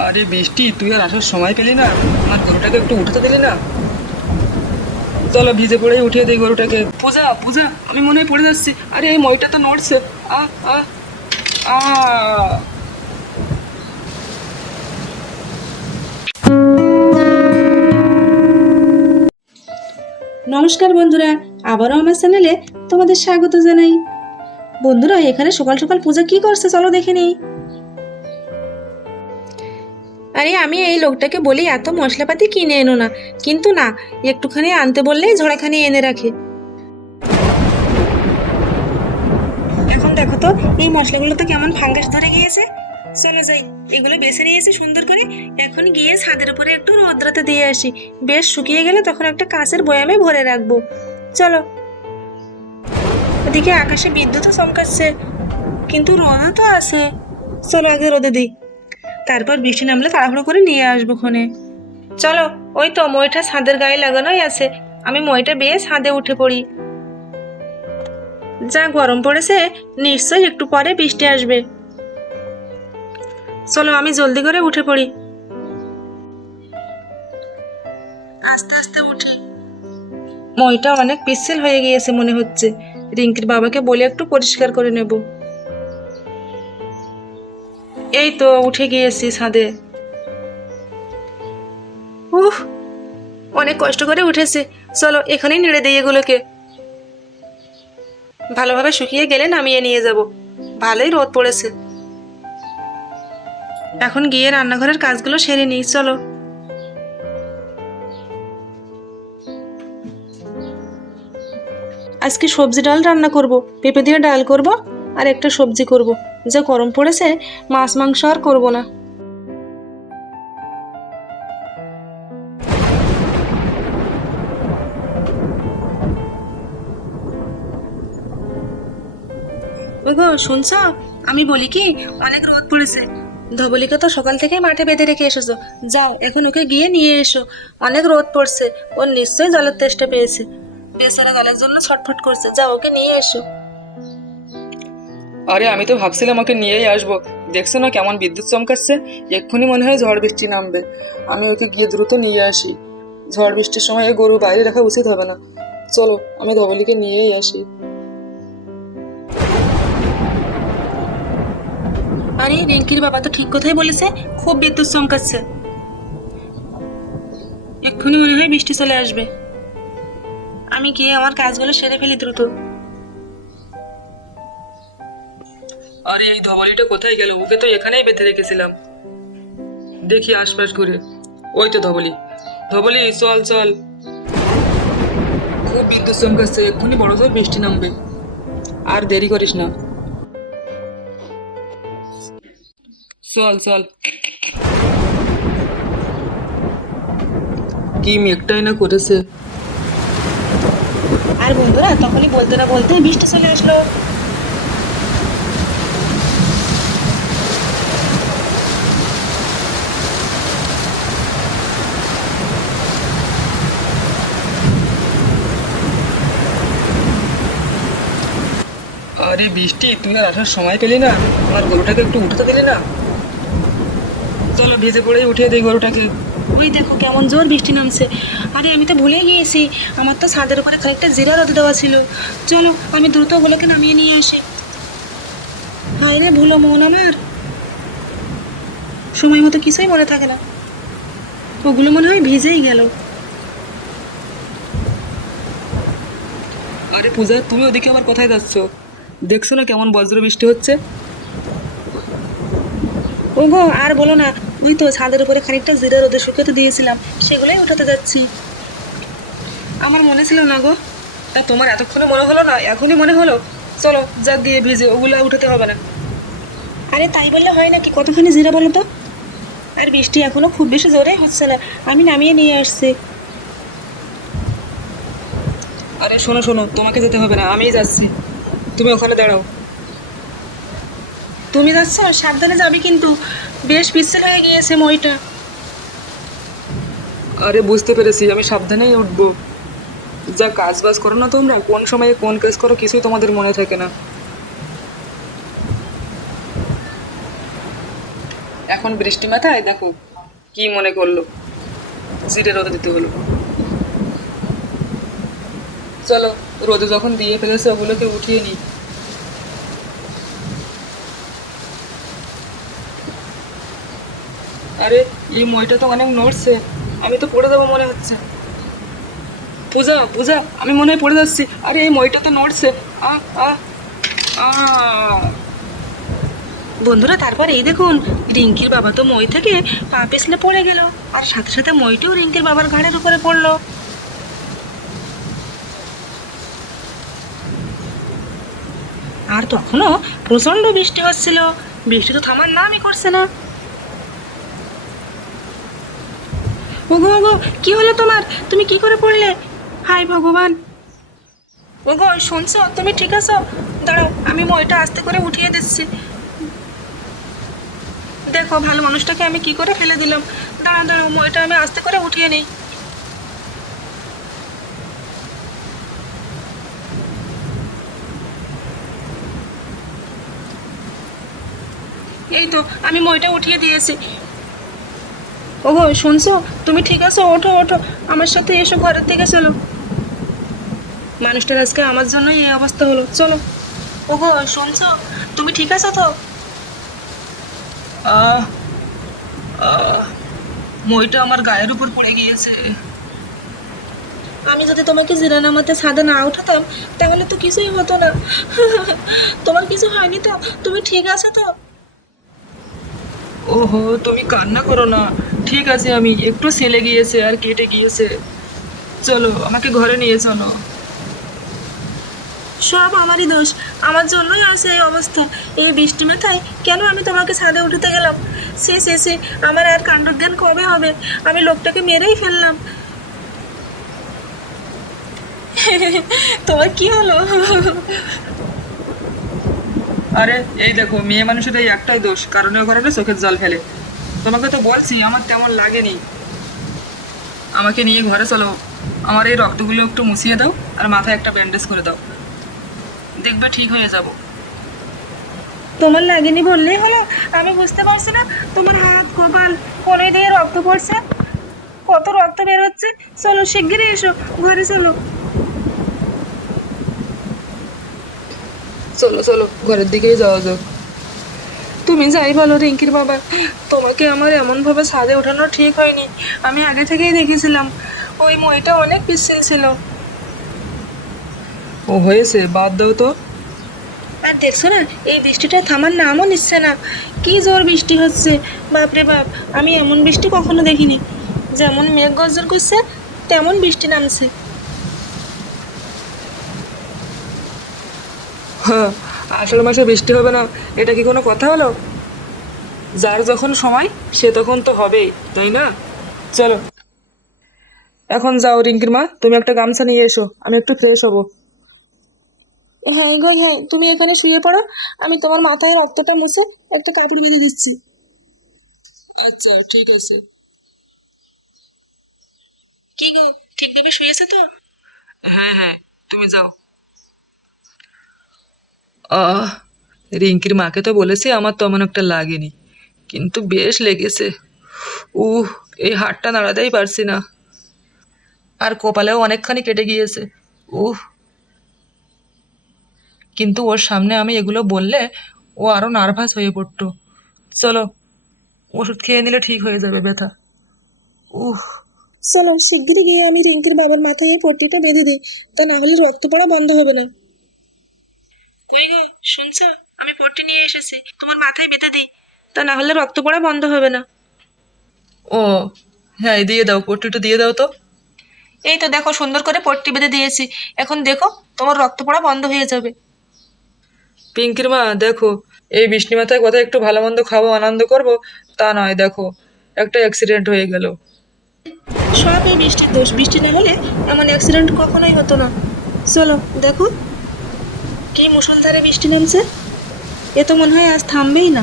আরে বৃষ্টি, তুই আর আসার সময় পেলি না? আমার গরুটাকে একটু উঠাতে দিলি না? চলো ভিজে পড়েই উঠিয়ে দিই গরুটাকে। পূজা পূজা, আমি মনে হয় পড়ে যাচ্ছি। আরে এই মইটা তো নড়ছে। আ আ আ নমস্কার বন্ধুরা, আবারও আমার চ্যানেলে তোমাদের স্বাগত জানাই। বন্ধুরা, এখানে সকাল সকাল পূজা কি করছে চলো দেখে নেই। আরে আমি এই লোকটাকে বলি এত মশলাপাতি কিনে এনো না, কিন্তু না, একটুখানি আনতে বললেই ঝোড়াখানি এনে রাখে। এখন দেখো তো এই মশলাগুলো তো কেমন ফাঙ্গাস ধরে গিয়েছে। চলো যাই, এগুলো বেছে নিয়েছি সুন্দর করে। এখন গিয়ে ছাদের উপরে একটু রোদ্রাতে দিয়ে আসি। বেশ শুকিয়ে গেলে তখন একটা কাঁচের বয়ামে ভরে রাখবো। চলো। ওদিকে আকাশে বিদ্যুৎও চমকাচ্ছে, কিন্তু রোদও তো আছে। চলো আগে রোদে দিই, তারপর বৃষ্টি নামলে তাড়াহুড়ো করে নিয়ে আসবো ক্ষণে। চলো, ওই তো মইটা ছাদের গায়ে লাগানোই আছে। আমি মইটা বেয়ে ছাদে উঠে পড়ি। যা গরম পড়েছে, নিশ্চয়ই একটু পরে বৃষ্টি আসবে। চলো আমি জলদি করে উঠে পড়ি। আস্তে আস্তে উঠি। মইটা অনেক পিচ্ছিল হয়ে গিয়েছে মনে হচ্ছে। রিঙ্কির বাবাকে বলে একটু পরিষ্কার করে নেব। এই তো উঠে গিয়েছি ছাদে। উফ, অনেক কষ্ট করে উঠেছে। চলো এখানেই নেড়ে দিই এগুলোকে। ভালোভাবে শুকিয়ে গেলে নামিয়ে নিয়ে যাব। ভালোই রোদ পড়েছে। এখন গিয়ে রান্নাঘরের কাজগুলো সেরে নিই, চলো। আজকে সবজি ডাল রান্না করব, পেঁপে দিয়ে ডাল করব, আর একটা সবজি করব। যা গরম পড়েছে, মাছ মাংস আর করব না। ওই গো শুনছ, আমি বলি কি, অনেক রোদ পড়েছে। ধবলিকে তো সকাল থেকেই মাঠে বেঁধে রেখে এসেছো। যাও এখন ওকে গিয়ে নিয়ে এসো। অনেক রোদ পড়ছে, ওর নিশ্চয়ই জলের তেষ্টা পেয়েছে। বেচারা জলের জন্য ছটফট করছে। যাও ওকে নিয়ে এসো। আরে আমি তো ভাবছিলাম ওকে নিয়েই আসবো। দেখছো না কেমন বিদ্যুৎ চমকাচ্ছে? এক্ষুনি মনে হয় ঝড় বৃষ্টি নামবে। আমি ওকে গিয়ে দ্রুত নিয়ে আসি। ঝড় বৃষ্টির সময় এই গরু বাইরে রাখা উচিত হবে না। চলো আমি ধবলিকে নিয়েই আসি। আরে রিঙ্কির বাবা তো ঠিক কথাই বলেছে, খুব বিদ্যুৎ চমকাচ্ছে। এক্ষুনি মনে হয় বৃষ্টি চলে আসবে। আমি গিয়ে আমার কাজগুলো সেরে ফেলি দ্রুত। আরে এই ধবলিটা কোথায় গেল? ওকে তো এখানেই বেঁধে রেখেছিলাম। দেখি আশপাশ ঘুরে। ওই তো ধবলি। ধবলি চল চল। খুব বিদ্যুৎ চমকাচ্ছে, এক্ষুনি বড় জোর বৃষ্টি নামবে। আর দেরি করিস না, চল চল। কি মেঘটাই না করেছে। আর বন্ধুরা, তখনই বলতে না বলতে বৃষ্টি চলে আসলো। আরে বৃষ্টি, তুই আর আসার সময় পেলি না? আমার গরুটাকে একটু উঠাতে দিলি না? চলো ভিজে পড়েই উঠিয়ে দিই গরুটাকে। ওই দেখো কেমন জোর বৃষ্টি নামছে। আরে আমি তো ভুলে গিয়েছি, আমার তো ছাদের উপরে খানিকটা জিরা রোদে দেওয়া ছিল। চলো আমি দ্রুত ওগুলোকে নামিয়ে নিয়ে আসি। হায় রে ভুলো মন আমার, সময় মতো কিছুই মনে থাকে না। ওগুলো মনে হয় ভিজেই গেল। আরে পূজা, তুমি ওদিকে আবার কোথায় যাচ্ছ? দেখছো না কেমন বজ্র বৃষ্টি হচ্ছে? ওগো আর বলো না, ওই তো ছাদের উপরে খানিকটা জিরা রোদে শুকাতে দিয়েছিলাম, সেগুলোই উঠাতে যাচ্ছি। আমার মনে ছিল না গো। তা তোমার এতক্ষণে মনে হলো না? এখনই মনে হলো? চলো যা গিয়ে ভিজে, ওগুলো আর উঠাতে হবে না। আরে তাই বললে হয় নাকি, কতখানি জিরা বলো তো। আর বৃষ্টি এখনো খুব বেশি জোরে হচ্ছে না, আমি নামিয়ে নিয়ে আসছি। আরে শোনো শোনো, তোমাকে যেতে হবে না, আমিই যাচ্ছি। তুমি ওখানে দাঁড়াও। তুমি যাচ্ছ? সাবধানে যাবি কিন্তু, বেশ পিচ্ছিল হয়ে গিয়েছে মইটা। আরে বুঝতে পেরেছি, আমি সাবধানেই উঠবো। যা কাজ বাজ করো না তোমরা, কোন সময়ে কোন কাজ করো কিছুই তোমাদের মনে থাকে না। এখন বৃষ্টি মাথায় দেখো কি মনে করলো, জিরে রোদে দিতে হলো। চলো, রোদে যখন দিয়ে ফেলেছে ওগুলোকে উঠিয়ে নিই। আরে এই মইটা তো অনেক নড়ছে, আমি তো পড়ে যাবো মনে হচ্ছে। পূজা পূজা, আমি মনে হয় পড়ে যাচ্ছি। আরে এই মইটা তো নড়ছে। আ আ আ বন্ধুরা, তারপর এই দেখুন, রিঙ্কির বাবা তো মই থেকে পা পিছলে পড়ে গেল, আর সাথে সাথে মইটিও রিঙ্কির বাবার ঘাড়ের উপরে পড়লো। আর তখনও প্রচন্ড বৃষ্টি হচ্ছিল, বৃষ্টি তো থামার নামই করছে না। ওগো ওগো, কি হলো তোমার? তুমি কি করে পড়লে? হায় ভগবান! ওগো শুনছো? তুমি ঠিক আছো? দাঁড়াও, আমি মইটা আস্তে করে উঠিয়ে দিচ্ছি। দেখো, ভালো মানুষটাকে আমি কি করে ফেলে দিলাম। দাঁড়াও দাঁড়াও, মইটা আমি আস্তে করে উঠিয়ে নিই। এই তো, আমি মইটা উঠিয়ে দিয়েছি। ওগো শুনছো? তুমি ঠিক আছো? ওঠো ওঠো, আমার সাথে এসো, ঘরের থেকে চলো। মানুষটার আজকে আমার জন্যই এই অবস্থা হলো, চলো। ওগো শুনছো? তুমি ঠিক আছো তো? আহ আহ মইটা আমার গায়ের উপর পড়ে গিয়েছে। আমি যদি তোমাকে জিরা নামাতে ছাদে না উঠাতাম তাহলে তো কিছুই হতো না। তোমার কিছু হয়নি তো? তুমি ঠিক আছো তো? ওহো, তুমি কান্না করো না, ঠিক আছে, আমি একটু ছেলে গিয়েছে আর কেটে গিয়েছে। চলো, আমাকে ঘরে নিয়ে চলো। সব আমারই দোষ, আমার জন্যই আছে এই অবস্থা। এই বৃষ্টি মাথায় কেন আমি তোমাকে ছাদে উঠতে গেলাম? সে সে সে, আমার আর কাণ্ডজ্ঞান কবে হবে? আমি লোকটাকে মেরেই ফেললাম। তোমার কি হলো? আরে এই দেখো, মেয়ে মানুষের এই একটাই দোষ, কারণে কারণে চোখের জল ফেলে। তোমাকে তো বলছি আমার তেমন লাগেনি। আমাকে নিয়ে ঘরে চলো, আমার এই রক্তগুলো একটু মুছিয়ে দাও আর মাথায় একটা ব্যান্ডেজ করে দাও, দেখবে ঠিক হয়ে যাব। তোমার লাগেনি বললেই হলো? আমি বুঝতে পারছি না তোমার হাত, কপাল, কোনে দিয়ে রক্ত পড়ছে, কত রক্ত বের হচ্ছে। চলো শিগগিরই এসো, ঘরে চলো। চলো চলো, ঘরের দিকেই যাওয়া যাক। তুমি যাই বলো রিঙ্কির বাবা, তোমাকে আমার এমনভাবে ছাদে ওঠানো ঠিক হয়নি। আমি আগে থেকেই দেখেছিলাম ওই মইটা অনেক পিচ্ছিল ছিল। ও হয়েছে, বাদ দাও তো। আর দেখছো না, এই বৃষ্টিটা থামার নামও নিচ্ছে না। কি জোর বৃষ্টি হচ্ছে, বাপরে বাপ! আমি এমন বৃষ্টি কখনো দেখিনি। যেমন মেঘ গর্জন করছে তেমন বৃষ্টি নামছে। হ্যাঁ, আষাঢ় মাসে বৃষ্টি হবে না, এটা কি কোনো কথা হলো? যার যখন সময় সে তখন তো হবেই, তাই না? চলো, এখন যাও রিঙ্কির মা, তুমি একটা গামছা নিয়ে এসো, আমি একটু ফ্রেশ হব। হ্যাঁ গো হ্যাঁ, তুমি এখানে শুয়ে পড়ো, আমি তোমার মাথায় রক্তটা মুছে একটা কাপড় বেঁধে দিচ্ছি। আচ্ছা, ঠিক আছে। কি গো, ঠিকভাবে শুয়েছে তো? হ্যাঁ হ্যাঁ, তুমি যাও। আহ রিঙ্কির মাকে তো বলেছি আমার তেমন একটা লাগেনি, কিন্তু বেশ লেগেছে। এই হাড়টা নাড়াতেই পারছি না, আর কপালেও অনেকখানি কেটে গিয়েছে। উহ কিন্তু ওর সামনে আমি এগুলো বললে ও আরো নার্ভাস হয়ে পড়তো। চলো, ওষুধ খেয়ে নিলে ঠিক হয়ে যাবে ব্যথা। উহ চলো শিগগিরই গিয়ে আমি রিঙ্কির বাবার মাথায় এই পট্টিটা বেঁধে দিই, তা না হলে রক্ত পড়া বন্ধ হবে না। কই গো শুনছো? আমি পট্টি নিয়ে এসেছি, তোমার মাথায় বেঁধে দিই, তা না হলে রক্ত পড়া বন্ধ হবে না। ও হ্যাঁ, দিয়ে দাও, পট্টিটা দিয়ে দাও তো। এই তো দেখো, সুন্দর করে পট্টি বেঁধে দিয়েছি, এখন দেখো তোমার রক্ত পড়া বন্ধ হয়ে যাবে। পিঙ্কির মা দেখো, এই বৃষ্টি মাথায় কোথায় একটু ভালো মন্দ খাবো, আনন্দ করবো, তা নয়, দেখো একটা অ্যাক্সিডেন্ট হয়ে গেল। সব এই বৃষ্টির দোষ, বৃষ্টি না হলে এমন অ্যাক্সিডেন্ট কখনোই হতো না। চলো দেখো, কি মুষলধারে বৃষ্টি নামছে, এ তো মনে হয় আজ থামবেই না।